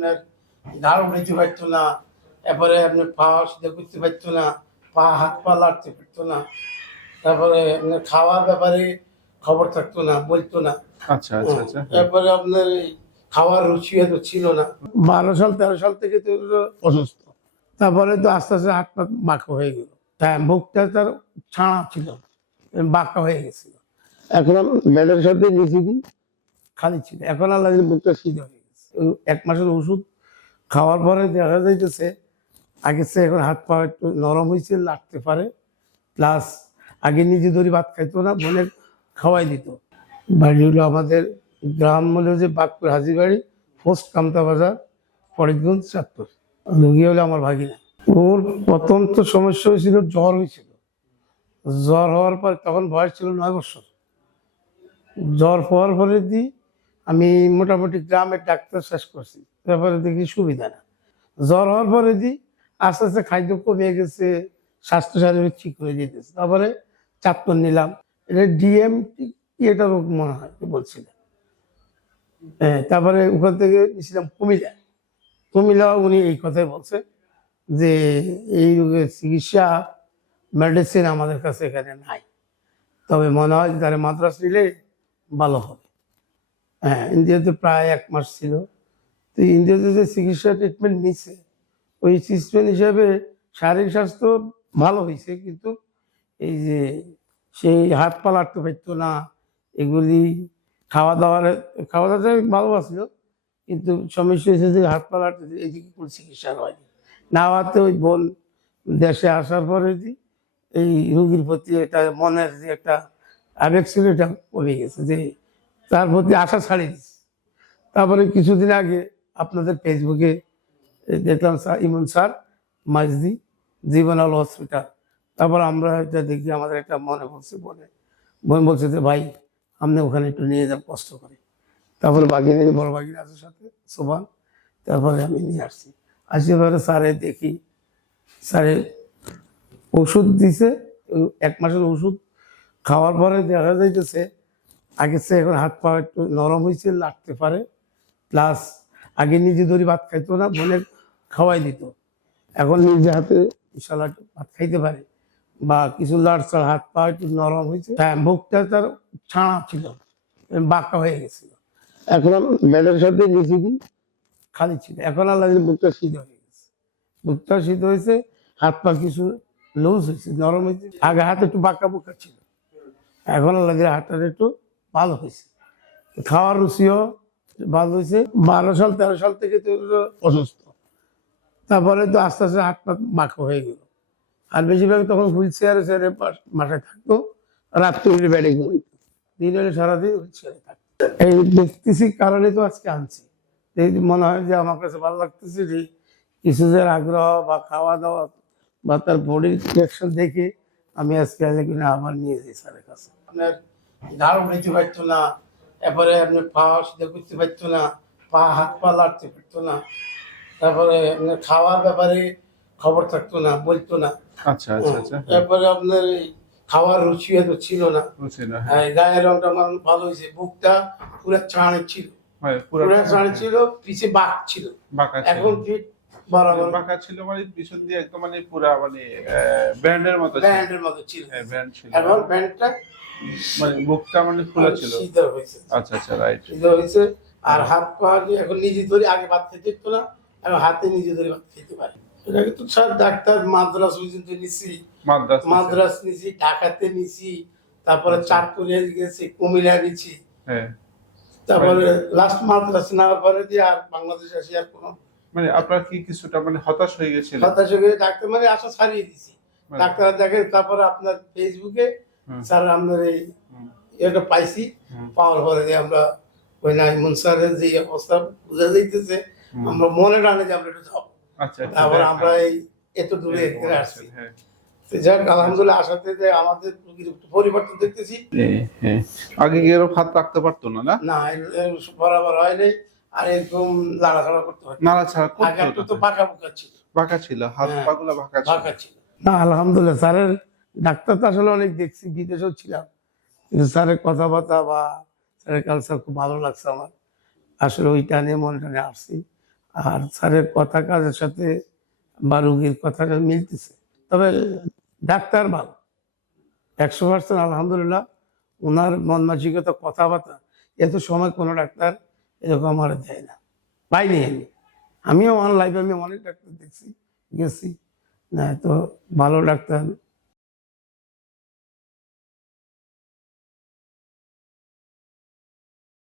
আপনার ঝাড়ু নিতে পারতো না এরপরে আপনার পা সিধে করতে পারতো না পা হাত পা লাড়তে পারতো না তারপরে আপনার খাওয়ার ব্যাপারে খবর থাকতো না বলতো না। আচ্ছা আচ্ছা আচ্ছা। তারপরে আপনার খাওয়ার রুচি এত ছিল না। বারো সাল তেরো সাল থেকে তো অসুস্থ। তারপরে তো আস্তে আস্তে হাত পা বাঁকা হয়ে গেল। হ্যাঁ বুকটা তার ছাড়া ছিল বাঁকা হয়ে গেছিল। এখন বেডের সাথে নিচে খালি ছিল। এখন আল্লাহ বুকটা সিধে হয়ে এক মাসের ওষুধ খাওয়ার পরে দেখা যাইতেছে, আগে সে এখন হাত পা একটু নরম হয়েছে লাগতে পারে। প্লাস আগে নিজে ধরি ভাত খাইতো না বোনের খাওয়াই দিত। বাড়ি হলো আমাদের গ্রাম হলো যে বাগপুর হাজির বাড়ি পোস্ট কামতা বাজার, ফরিদগঞ্জ, চাঁদপুর। রুগী হলো আমার ভাগিনা। ওর প্রথম তো সমস্যা হয়েছিল, জ্বর হয়েছিল। জ্বর হওয়ার পর তখন বয়স ছিল নয় বছর। জ্বর হওয়ার পরে দি আমি মোটামুটি গ্রামের ডাক্তার শেষ করছি। তারপরে দেখি সুবিধা না। জ্বর হওয়ার পরে দি, আস্তে আস্তে খাদ্য কমে গেছে, স্বাস্থ্য শারীরিক ঠিক হয়ে যেতেছে। তারপরে চাপ্তর নিলাম। এটা ডিএম কি এটা রোগ মনে হয় বলছিলেন। হ্যাঁ তারপরে ওখান থেকে গেছিলাম কুমিল্লা। কুমিল্লা উনি এই কথাই বলছে যে, এই রোগের চিকিৎসা মেডিসিন আমাদের কাছে এখানে নাই। তবে মনে হয় তারা মাদ্রাস নিলে ভালো হবে। হ্যাঁ ইন্ডিয়াতে প্রায় এক মাস ছিল। তো ইন্ডিয়াতে যে চিকিৎসা ট্রিটমেন্ট নিচ্ছে ওই ট্রিটমেন্ট হিসাবে শারীরিক স্বাস্থ্য ভালো হয়েছে কিন্তু এই যে সেই হাত পা লাগতে পারতো না, এগুলি খাওয়া দাওয়ার খাওয়া দাওয়াটা ভালো আছিল, কিন্তু সমস্যা হয়েছে যে হাত পা লাগতে এইদিকে কোনো চিকিৎসা হয়নি। না হওয়াতে ওই বোন দেশে আসার পরে এই রুগীর প্রতি একটা মনের যে একটা আবেগ ছিল এটা কমে গেছে যে তার প্রতি আশা দিচ্ছে তারপরে কিছুদিন আগে আপনাদের ফেসবুকে দেখলাম sir, Emon sir, Maijdi, Jibon Alo hospital তারপর আমরা এটা দেখি, আমাদের একটা মনে পড়ছে, বলে বোন বলছে যে, ভাই, আপনি ওখানে একটু নিয়ে যান, কষ্ট করে। তারপরে বাগিনী, বড় বাগিনী আছে সাথে সোবান তারপরে আমি নিয়ে আসছি। আসি পরে স্যারে দেখি, স্যারে ওষুধ দিছে, এক মাসের ওষুধ। খাওয়ার পরে দেখা যাইতেছে আগে সে এখন হাত পা একটু নরম হয়েছে, লাগতে পারে। প্লাস আগে নিজে ধরে ভাত খাইতো না বোনের খাওয়াই দিত। এখন নিজে হাতে ইনশাল্লাহ ভাত খাইতে পারে। বা কিছু লাড়ছাড় হাত পা একটু নরম হয়েছে। হ্যাঁ মুখটা তার ছাড়া ছিল, বাঁকা হয়ে গেছিল। এখন আমি বেডের সাথে নিচে দিই খালি ছিল। এখন আল্লাহ বুকটা শীত হয়ে গেছে। বুকটা শীত হয়েছে, হাত পা কিছু লুজ হয়েছে, নরম হয়েছে। আগে হাত একটু বাঁকা বুকা ছিল। এখন আল্লাহ হাতটা একটু ভালো হয়েছে। খাওয়ার রুচিও ভালো হয়েছে। বারো সাল, তেরো সাল থেকে তো অসুস্থ। তারপরে তো আস্তে আস্তে হাত পা বাঁকা হয়ে গেল। আর বেশিরভাগ তখন হুইল চেয়ারে চেয়ারে মাথায় থাকতো। রাত্রে হলে বেড়ে ঘুমাইতো। দিন হলে সারাদিন হুইল চেয়ারে থাকতো। এই দেখতেছি কারণে তো আজকে আনছি। এই মনে হয় যে আমার কাছে ভালো লাগতেছে যে কিছু যে আগ্রহ বা খাওয়া দাওয়া বা তার বডির দেখে আমি আজকে আজ কিনা আবার নিয়ে যাই স্যারের কাছে। আপনার ঝাড়ু নিতে পারতো না। এরপরে আপনার পা সিধে করতে পারতো না পা হাত পা লাড়তে পারতো না। তারপরে আপনার খাওয়ার ব্যাপারে খবর থাকতো না বলতো না। আচ্ছা আচ্ছা আচ্ছা। তারপরে আপনার খাওয়ার রুচি এত ছিল না। হ্যাঁ। হ্যাঁ, গায়ের রংটা আমার ভালো হয়েছে বুকটা পুরো ছাড়ে ছিল। পুরো পুরো ছাড়ে ছিল পিছে বাঘ ছিল। এখন ফিট বরাবর? বাঁকা ছিল মানে পিছন দিয়ে একদম মানে পুরা মানে ব্যান্ডের মতো ব্যান্ডের মতো ছিল। হ্যাঁ ব্যান্ড ছিল। এখন ব্যান্ডটা মানে বুকটা মানে খোলা ছিল। হয়েছে। আচ্ছা আচ্ছা রাইট হয়েছে আর হাত পা এখন নিজে ধরে আগে ভাত খেতে না এখন হাতে নিজে ধরে ভাত খেতে পারে। এটা কিন্তু স্যার ডাক্তার মাদ্রাস পর্যন্ত নিছি। মাদ্রাস মাদ্রাস নিছি ঢাকাতে নিছি তারপরে চাঁদপুরে গেছি কুমিল্লা নিছি। হ্যাঁ। তারপরে লাস্ট মাদ্রাস নেওয়ার পরে দিয়ে আর বাংলাদেশে আসি আর কোনো মানে আপনার কি কিছুটা মানে হতাশ হয়ে গেছিল হতাশ হয়ে ডাক্তার মানে আশা ছাড়িয়ে দিছি। মানে- ডাক্তার দেখে তারপরে আপনার ফেসবুকে। স্যার আপনার এই পাইছি। পাওয়ার পরে দিয়ে আমরা ওই নাইমুন স্যারের যে অবস্থা বুঝা যাইতেছে আমরা মনে টানে যে আমরা একটু যাব। আচ্ছা আচ্ছা, তারপর হ্যাঁ, আমরা এই এত দূরে এখানে আসছি। হ্যাঁ। যাক আলহামদুলিল্লাহ আসাতে যে আমাদের পরিবর্তন দেখতেছি। হ্যাঁ, হ্যাঁ। আগে কি এরকম হাত রাখতে পারতো না না? না বরাবর হয় নাই। আর এরকম করতে হয়। নাড়াছাড়া তো ছিল। বাঁকা ছিল হাত হ্যাঁ। পাগুলা বাঁকা ছিল। ফাঁকা ছিল। না আলহামদুলিল্লাহ স্যারের ডাক্তার তো আসলে অনেক দেখছি, বিদেশেও ছিলাম। কিন্তু স্যারের কথাবার্তা বা স্যারের কালচার খুব ভালো লাগছে আমার। আসলে ওই টানে মনে টানে আসছি। আর স্যারের কথা কাজের সাথে বা রুগীর কথাটা মিলতেছে। তবে ডাক্তার ভালো। একশো পার্সেন্ট আলহামদুলিল্লাহ ওনার মন মানসিকতা কথাবার্তা, এত সময় কোনো ডাক্তার এরকম আমার দেয় না। পাইনি আমি। আমিও আমার লাইফে আমি অনেক ডাক্তার দেখছি, গেছি। না তো ভালো ডাক্তার